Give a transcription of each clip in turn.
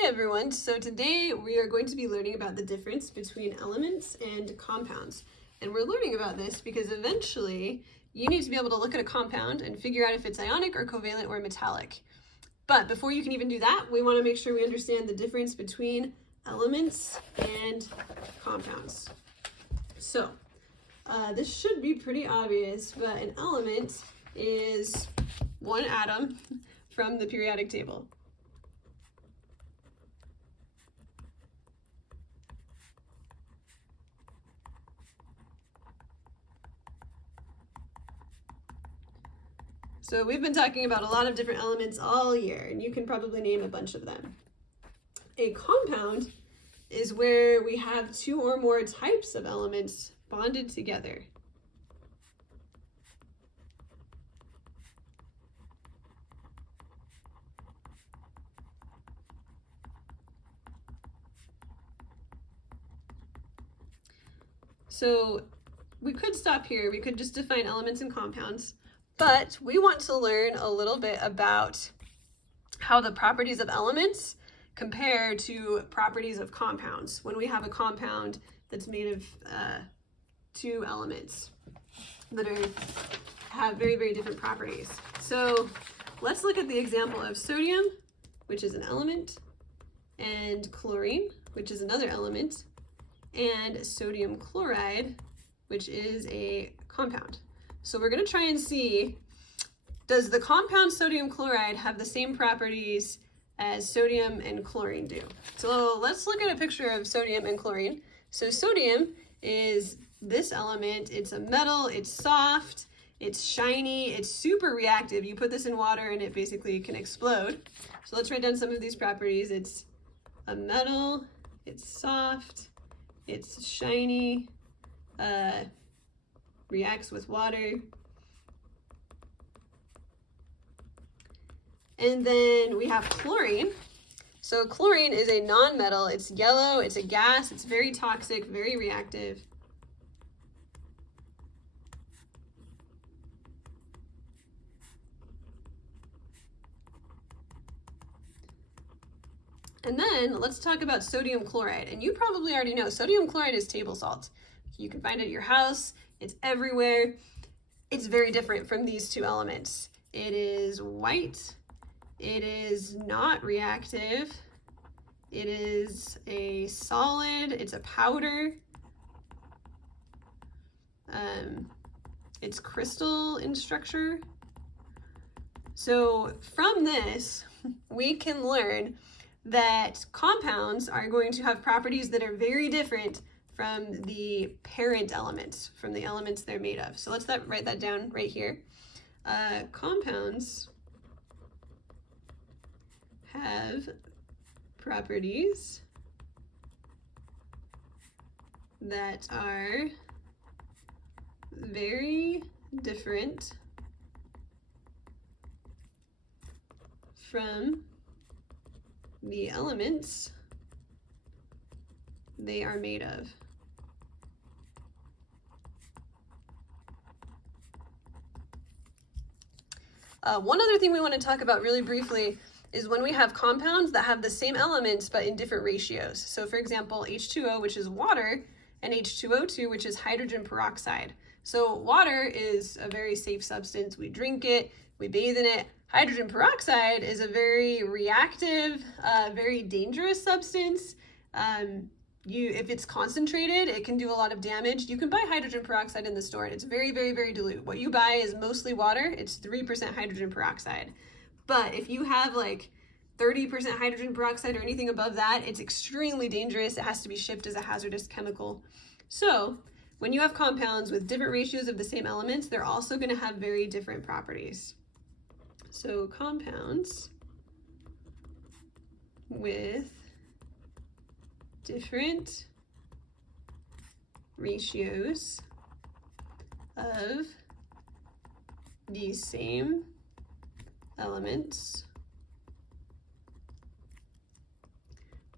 Hey everyone, so today we are going to be learning about the difference between elements and compounds. And we're learning about this because eventually you need to be able to look at a compound and figure out if it's ionic or covalent or metallic. But before you can even do that, we want to make sure we understand the difference between elements and compounds. So this should be pretty obvious, but an element is one atom from the periodic table. So we've been talking about a lot of different elements all year, and you can probably name a bunch of them. A compound is where we have two or more types of elements bonded together. So we could stop here. We could just define elements and compounds. But we want to learn a little bit about how the properties of elements compare to properties of compounds when we have a compound that's made of two elements that have very, very different properties. So let's look at the example of sodium, which is an element, and chlorine, which is another element, and sodium chloride, which is a compound. So we're going to try and see, does the compound sodium chloride have the same properties as sodium and chlorine do? So let's look at a picture of sodium and chlorine. So sodium is this element. It's a metal, it's soft, it's shiny, it's super reactive. You put this in water and it basically can explode. So let's write down some of these properties. It's a metal, it's soft, it's shiny, reacts with water. And then we have chlorine. So chlorine is a non-metal. It's yellow, it's a gas, it's very toxic, very reactive. And then let's talk about sodium chloride. And you probably already know sodium chloride is table salt. You can find it at your house. It's everywhere. It's very different from these two elements. It is white. It is not reactive. It is a solid. It's a powder. It's crystal in structure. So from this, we can learn that compounds are going to have properties that are very different from the parent elements, from the elements they're made of. So let's write that down right here. Compounds have properties that are very different from the elements they are made of. One other thing we want to talk about really briefly is when we have compounds that have the same elements but in different ratios. So for example, H2O, which is water, and H2O2, which is hydrogen peroxide. So water is a very safe substance. We drink it, we bathe in it. Hydrogen peroxide is a very reactive, very dangerous substance. If it's concentrated, it can do a lot of damage. You can buy hydrogen peroxide in the store and it's very, very, very dilute. What you buy is mostly water. It's 3% hydrogen peroxide. But if you have like 30% hydrogen peroxide or anything above that, it's extremely dangerous. It has to be shipped as a hazardous chemical. So when you have compounds with different ratios of the same elements, they're also going to have very different properties. So compounds with different ratios of the same elements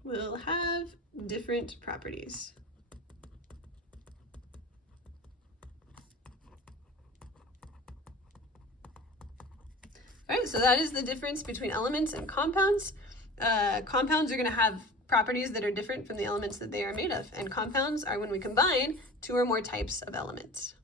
will have different properties. All right, so that is the difference between elements and compounds. compounds are going to have properties that are different from the elements that they are made of. And compounds are when we combine two or more types of elements.